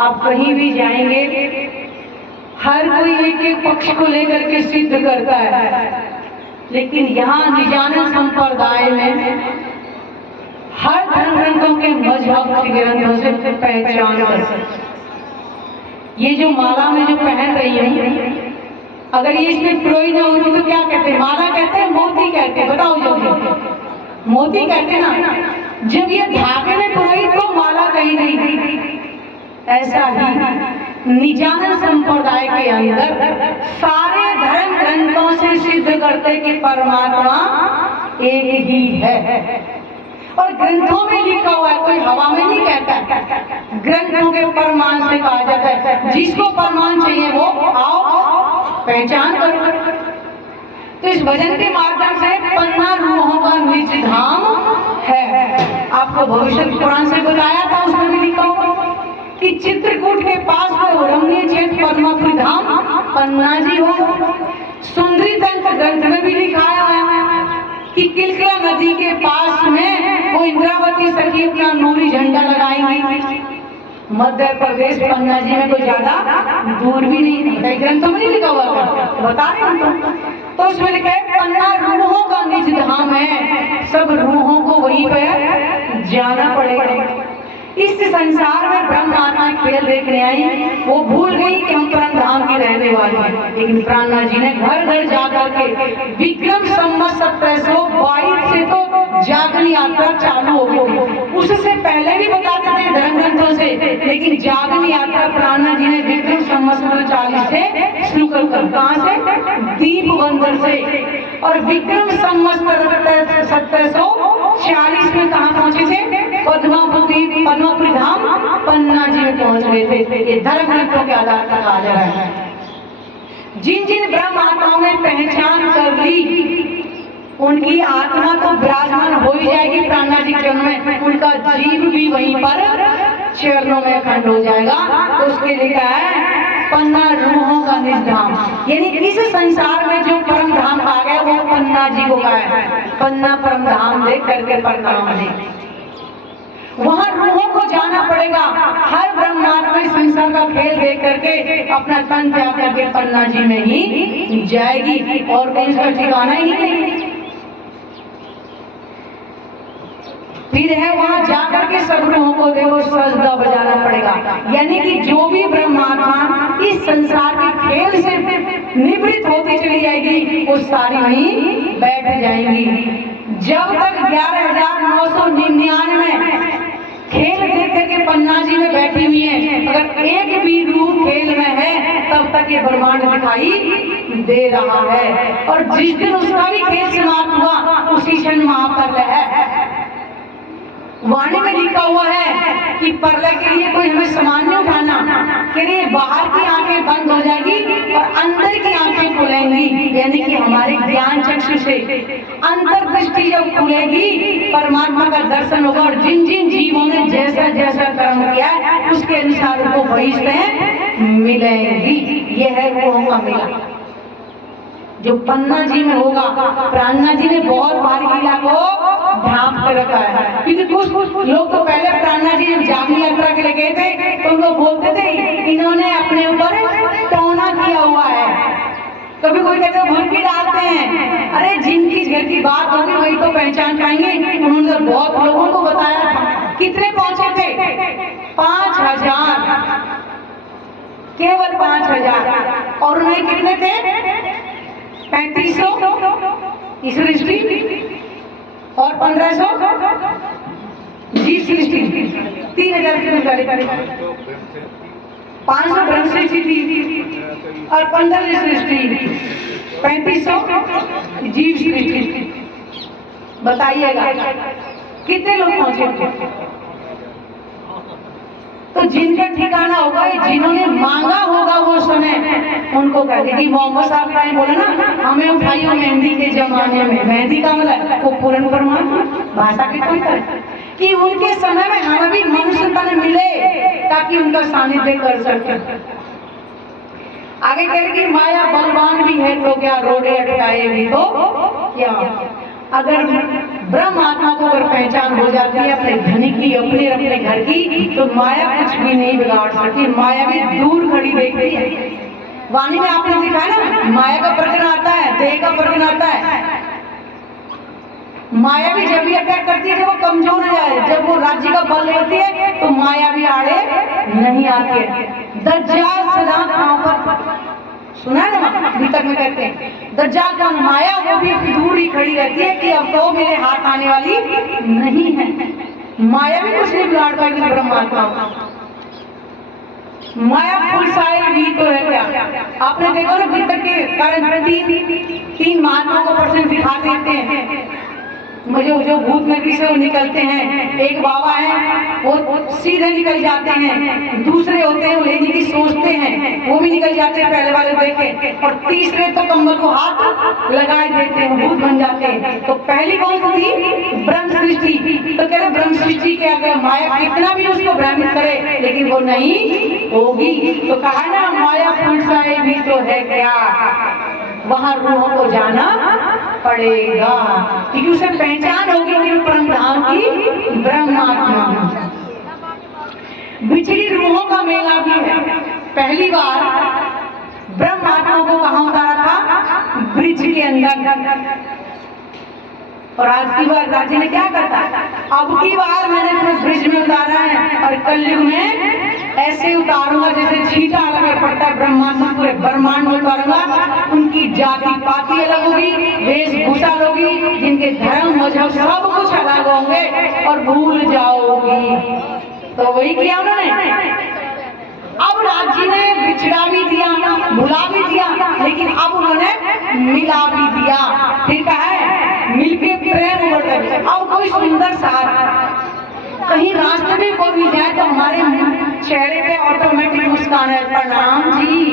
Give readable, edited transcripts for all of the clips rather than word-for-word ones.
आप कहीं भी जाएंगे हर कोई एक एक पक्ष को लेकर के सिद्ध करता है, लेकिन यहाँ निजानंद संप्रदाय में हर धर्म ग्रंथों के मजहब के ग्रंथों से पहचान कर सकते। ये जो माला में जो पहन रही है, अगर ये इसमें प्रोई ना होती तो क्या कहते हैं? माला कहते हैं, मोती कहते हैं? बताओ जल्दी। मोती कहते हैं ना। जब ये धागे में प्रोई तो माला कही नहीं। ऐसा ही निजानंद संप्रदाय के अंदर सारे धर्म ग्रंथों से सिद्ध करते कि परमात्मा एक ही है। और ग्रंथों में लिखा हुआ है, कोई हवा में नहीं कहता। ग्रंथों के प्रमाण से कहा जाता है। जिसको प्रमाण चाहिए वो आओ पहचान करो। तो इस भजन के माध्यम से पन्ना रूहों का निज धाम है। आपको भविष्य पुराण से बताया था, उसमें भी लिखा हुआ कि चित्रकूट के पास में रमणीय क्षेत्र पद्मापुरी धाम पन्ना जी हो। सुंदरी तंत्र ग्रंथ में भी लिखाया है कि किलकला नदी के पास में वो इंद्रावती सखी अपना नूरी झंडा लगाएंगी। मध्य प्रदेश पन्ना जी में कोई ज्यादा दूर भी नहीं है। ग्रंथों में नहीं लिखा हुआ था, बता रहे हैं तो उसमें लिखा है पन्ना रूहों का निज धाम है। सब रूहों को वहीं पर जाना पड़ेगा। इस संसार में ब्रह्म आत्मा खेल देखने आई, वो भूल गई कि हम परम धाम की रहने वाले हैं। लेकिन प्राणनाथ जी ने घर घर जाकर के विक्रम संवत 1722 से तो जागरण यात्रा चालू हो गई। उससे पहले भी बताते थे धर्म ग्रंथों से, लेकिन जागरण यात्रा प्राणनाथ जी ने विक्रम संवत 1740 से शुरू कर, कहाँ से? दीप बंदर से। और विक्रम संवत 1740 में कहाँ पहुंचे थे? पद्मापुरी धाम पन्ना जी में पहुंच गए थे। ये धर्म ग्रंथों के आधार पर कहा जा रहा है। जिन जिन ब्रह्म आत्माओं ने पहचान कर ली, उनकी आत्मा तो विराजमान हो ही जाएगी प्राणनाथ जी के चरणों में, उनका जीव भी वहीं पर चरणों में अखंड हो जाएगा। तो उसके लिए क्या है? पन्ना रूहों का निज धाम। यानी इस संसार में जो परम धाम आ गया वो पन्ना जी को कहा है। पन्ना परम धाम देख करके प्रणाम दे। वहाँ रूहों को जाना पड़ेगा। हर ब्रह्मात्मा इस संसार का खेल देख करके अपना तन त्याग करके पन्ना जी में ही जाएगी और कहीं इसका ठिकाना ही नहीं। फिर है वहाँ जाकर के सब रूहों को देखो सजदा बजाना पड़ेगा। यानी कि जो भी ब्रह्मात्मा इस संसार के खेल से निवृत्त होती चली जाएगी, वो सारी वहीं बैठ जाएंगी। जब तक 11,999 खेल देख करके पन्ना जी में बैठी हुई है, अगर एक भी रूह खेल में है तब तक ये ब्रह्मांड दिखाई दे रहा है। और जिस दिन उसका भी खेल समाप्त हुआ उसी क्षण महाप्रलय है। वाणी में लिखा हुआ है कि प्रलय के लिए कोई हमें सामान नहीं उठाना, कि बाहर की आंखें बंद हो जाएगी और अंदर की आंखें खुलेंगी। यानी कि हमारे ज्ञान चक्षु से अंतर्दृष्टि जब खुलेगी परमात्मा का दर्शन होगा। और जिन जिन जीवों ने जैसा जैसा कर्म किया है उसके अनुसार उनको भविष्य मिलेंगी। यह है रूहों का मिला जो पन्ना जी में होगा। प्राणनाथ जी ने बहुत बारीकीला को ढांप कर रखा है, क्योंकि कुछ लोग तो पहले प्राणनाथ जी जब जागरण यात्रा के लिए गए थे तो उनको बोलते थे इन्होंने अपने ऊपर टोना किया हुआ है। कभी कोई कहते भूलकी डालते हैं। अरे जिनकी घर की बात होगी वही तो पहचान पाएंगे। उन्होंने तो बहुत लोगों को बताया था। कितने पहुंचे थे? 5000, केवल 5000। और उन्हें कितने थे? 3500 इस सृष्टि और 1500 जीव सृष्टि। 3000 की 500 ब्रह्म सृष्टि थी और 15 सृष्टि, 3500 जीव सृष्टि। बताइएगा कितने लोग पहुंचे? तो जिनका ठिकाना होगा, जिन्होंने मांगा होगा वो सुने, उनको कहते कि मोहम्मद साहब ने बोला ना हमें उठाइयो मेहंदी के जमाने में। मेहंदी का मतलब वो पूर्ण परमात्मा भाषा के कोई कि उनके समय में हमें भी मनुष्य तन मिले ताकि उनका सानिध्य कर सके। आगे कह रहे कि माया बलवान भी है तो क्या रोड़े अटकाएगी तो क्या। अगर ब्रह्म आत्मा को अगर पहचान हो जाती है अपने धनी की, अपने घर की, तो माया कुछ भी नहीं बिगाड़ सकती। माया भी दूर खड़ी देखती है। वाणी में आपने दिखाया ना, माया का प्रकरण आता है, देह का प्रकरण आता है। माया भी जब भी अटैक करती है जब वो कमजोर हो जाए, जब वो राज्य का बल लेती है तो माया भी आड़े नहीं आती है। दज्जाल सदा कहां पर सुना है ना, अभी तक में कहते हैं दज्जाल का माया वो भी दूर ही खड़ी रहती है कि अब तो मेरे हाथ आने वाली नहीं है। माया भी कुछ नहीं बिगाड़ पाएगी ब्रह्मात्मा। माया फुल साइल भी तो है क्या? आपने देखो ना भीतर के कारण तीन महात्माओं को पर्सन दिखा देते हैं, मुझे जो भूत नगरी से वो निकलते हैं। एक बाबा है वो सीधे निकल जाते हैं, दूसरे होते हैं वो लेने की सोचते हैं, वो भी निकल जाते हैं पहले वाले देखे, और तीसरे तो कमल को हाथ लगाए देते हैं, भूत बन जाते हैं। तो पहली कौन सी थी? ब्रह्म सृष्टि। तो कह रहे ब्रह्म सृष्टि के अगर माया कितना भी उसको भ्रमित करे लेकिन वो नहीं होगी। तो कहा ना माया फुलसाए भी तो है क्या, वहां रूहों को जाना पड़ेगा क्योंकि उसे पहचान होगी कि परमधाम की ब्रह्मात्मा। बिछड़ी रूहों का मेला भी है। पहली बार ब्रह्मात्मा को कहां उतारा था? ब्रिज के अंदर। और आज की बार राज्य ने क्या करता? अब की बार मैंने तुम्हें ब्रिज में उतारा है और कलयुग में ऐसे उतारूंगा जैसे छींटा अलग पड़ता है, ब्रह्मांड पूरे ब्रह्मांड में उतारूंगा। उनकी जाति पाति अलग होगी, वेशभूषा होगी, जिनके धर्म मजहब सब कुछ अलग होंगे और भूल जाओगी। तो वही किया उन्होंने। अब राज्य ने बिछड़ा भी दिया, भुला भी दिया, लेकिन अब उन्होंने मिला भी दिया। फिर कहा है मिलके प्रेम उमड़ता है। अब कोई सुंदर सा कहीं रास्ते में कोई भी जाए तो हमारे चेहरे पे ऑटोमेटिक मुस्कान है, प्रणाम जी।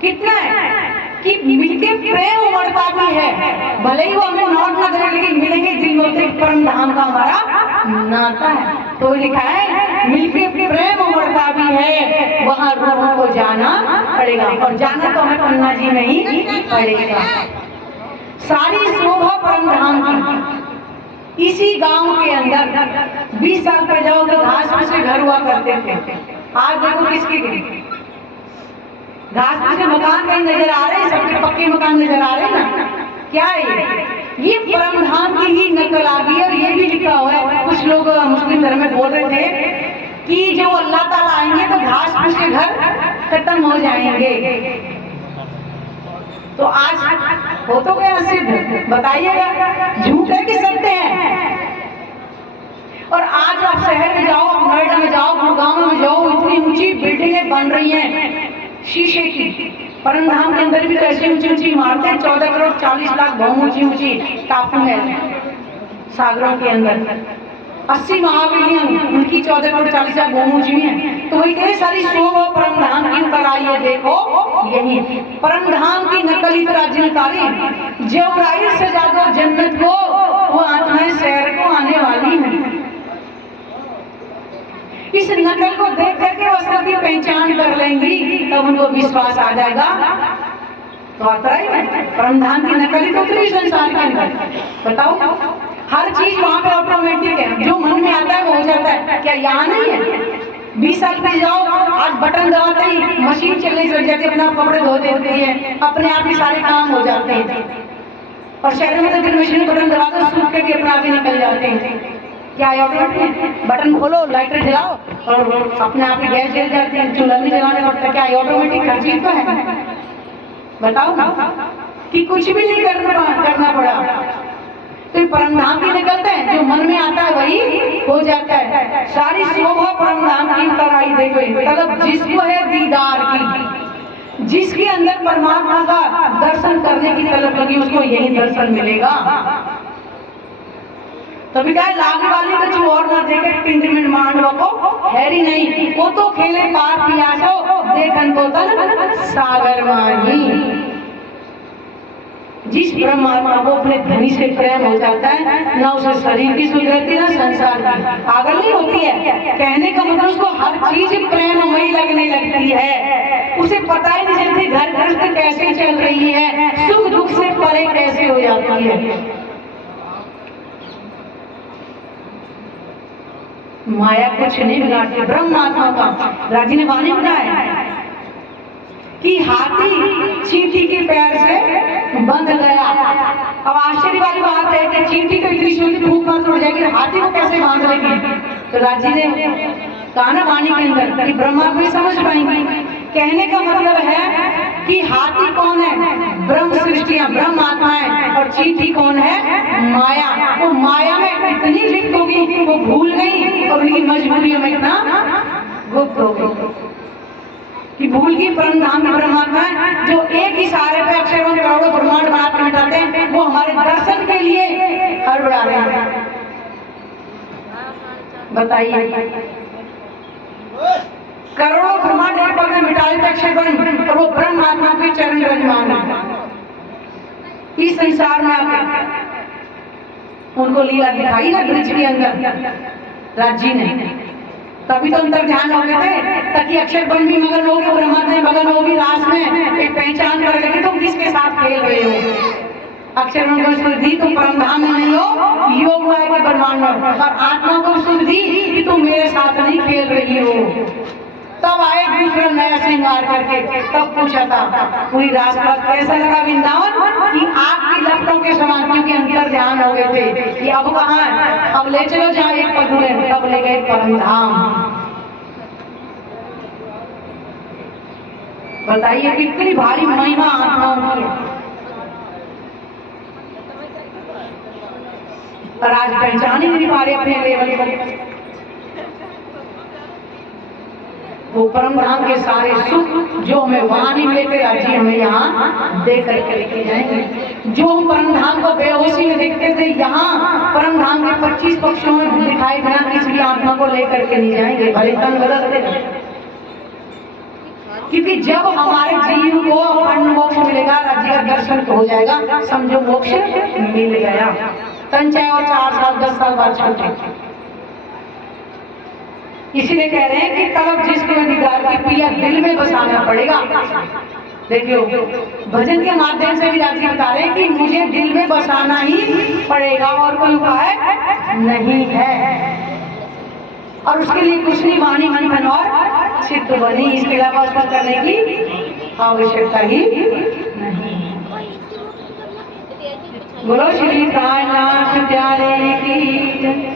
कितना है कि मिलके प्रेम उमड़ता भी है, भले ही वो हमें नोट ना करें लेकिन मिलेंगे दिल में, परम धाम का हमारा नाता है। तो लिखा है मिलके प्रेम उमड़ता भी है, वहां रूहों को जाना पड़ेगा। और जाना तो हमें पन्ना जी में ही पड़ेगा। सारी शोभा परम धाम की इसी गांव के अंदर 20 साल पहले जाओ तो घास फूस के घर हुआ करते थे। आज देखो किसकी घास फूस के मकान कहीं नजर आ रहे हैं, सबके पक्के मकान नजर आ रहे हैं ना। क्या है ये परम धाम की ही नकल आ गई। और ये भी लिखा हुआ है, कुछ लोग मुस्लिम धर्म में बोल रहे थे कि जो अल्लाह ताला आएंगे तो घास फूस के घर खत्म हो जाएंगे। तो आज हो तो क्या सिद्ध बताइएगा, झूठ है कि सत्य है? और आज आप शहर में जाओ, नोएडा में जाओ, गुड़गांव में जाओ, इतनी ऊंची बिल्डिंगें बन रही हैं शीशे की। परम धाम के अंदर भी तो ऐसी ऊंची ऊंची इमारतें, 14 करोड़ 40 लाख बहुत ऊंची ऊंची टापू है सागरों के अंदर। 80 महाबलियां उनकी 14 करोड़ 40 लाख बहुत ऊंची है। तो वही कई सारी शोभा परम धाम की ऊपर आइए देखो, यही परम धाम की नकली राज्य निकाली। जबराइल सजा दो जन्नत को, वो आत्माएं शहर को आने वाली है। इस नकल को देख करके वो असल की पहचान कर लेंगी, तब उनको विश्वास आ जाएगा। तो आता है परम धाम की नकली तो उतनी संसार के अंदर। बताओ हर चीज वहां पे ऑटोमेटिक है, जो मन में आता है वो हो जाता है। क्या यहाँ नहीं है? 20 साल पे जाओ, आज बटन दबाते ही मशीन चलने लग जाती है, अपना कपड़े धो देती है, अपने आप ही सारे काम हो जाते हैं। और शहर में तो फिर मशीन बटन दबा दो, सूख के भी अपने आप ही निकल जाते हैं। क्या ऑटोमेटिक बटन खोलो, लाइटर जलाओ और अपने आप ही गैस जल जाती है, चूल्हा भी जलाने पड़ता। क्या ऑटोमेटिक हर चीज तो है? बताओ कि कुछ भी नहीं करना पड़ा। तो परम धाम की निकलते हैं, जो मन में आता है वही हो जाता है। सारी शोभा परम धाम की उतर आई। देखो मतलब जिसको है दीदार की, जिसके अंदर परमात्मा का दर्शन करने की तलब लगी, उसको यही दर्शन मिलेगा। तभी क्या लाग वाली कुछ और ना देखे पिंड में मांडव को हैरी नहीं, वो तो खेले पार पियासो देखन को तन सागर माही। जिस परमात्मा को अपने धनी से प्रेम हो जाता है, ना उसे शरीर की सुधरती ना संसार की। पागल नहीं होती है, कहने का मतलब उसको हर चीज प्रेममयी लगने लगती है। उसे पता ही नहीं चलती घर गृहस्थ कैसे चल रही है, सुख दुख से परे कैसे हो जाती है। माया कुछ नहीं बिगाड़ती, ब्रह्मात्मा का राजी ने वाणी बताया कि हाथी चींटी के पैर से बंध गया। अब आश्चर्य वाली बात है कि चींटी को इतनी छोटी भूख मत उड़ जाएगी, हाथी को कैसे बांध लेगी? तो राजी ने कहा ना वाणी के अंदर कि ब्रह्मा को ही समझ पाएंगे। कहने का मतलब है कि हाथी कौन है? ब्रह्म सृष्टियां, ब्रह्म आत्माएं, और चींटी कौन है? माया। वो माया में इतनी लिप्त होगी, वो भूल गई और उनकी मजबूरियों में इतना गुप्त हो गई कि भूल की परम धाम की परमात्मा है, जो एक इशारे पे अक्षरों करोड़ों ब्रह्मांड बना कर मिटाते हैं, वो हमारे दर्शन के लिए हड़बड़ा रहे हैं। बताइए, करोड़ों ब्रह्मांड एक पल में मिटा देते अक्षर बन, और वो ब्रह्म आत्मा के चरण रजमान इस संसार में आके उनको लीला दिखाई ना ब्रिज के अंदर राजी ने, तभी तो अंतर ध्यान हो गए थे, ताकि अक्षर बन भी मगन होगी, ब्रह्मात्मा में मगन होगी, रास में एक पहचान कर लगे तुम किसके साथ खेल रहे हो। अक्षर को शुद्धि तुम परम धाम में नहीं हो, योग माया के ब्रह्मांड में, और आत्मा को शुद्धि कि तुम मेरे साथ नहीं खेल रही हो। तब आए दूसरा नया श्रृंगार करके, तब पूछा था पूरी रात कैसा लगा वृंदावन, कि आपकी लपटों के समान, क्योंकि अंतर ध्यान हो गए थे कि अब कहाँ है, अब ले चलो जहाँ एक पद है, तब ले गए परम धाम। बताइए कितनी भारी महिमा आत्माओं की, और आज पहचान ही नहीं पा रहे अपने लेवल पर। वो परम धाम के सारे सुख जो हमें वहां नहीं मिले, राजी हमें यहाँ दे करके लेके जाएंगे। जो हम परम धाम को बेहोशी में देखते थे, यहाँ परम धाम के 25 पक्षों में दिखाए बिना किसी भी आत्मा को लेकर के नहीं जाएंगे, भले तन गलत है। क्योंकि जब हमारे जीव को अखंड मोक्ष मिलेगा, राज्य का दर्शन हो जाएगा, समझो मोक्ष मिल गया। तन चाहे और 4 साल 10 साल बाद छूटे। इसीलिए कह रहे हैं कि तलब जिसके अधिकार की पिया दिल में बसाना पड़ेगा। देखियो, भजन के माध्यम से भी राजी बता रहे हैं कि मुझे दिल में बसाना ही पड़ेगा, और कोई उपाय नहीं है। और उसके लिए कुछ नहीं, वाणी मंथन और सिद्ध बनी, इसके अलावा उसको करने की आवश्यकता ही नहीं। बोलो श्री प्राणनाथ प्यारे की।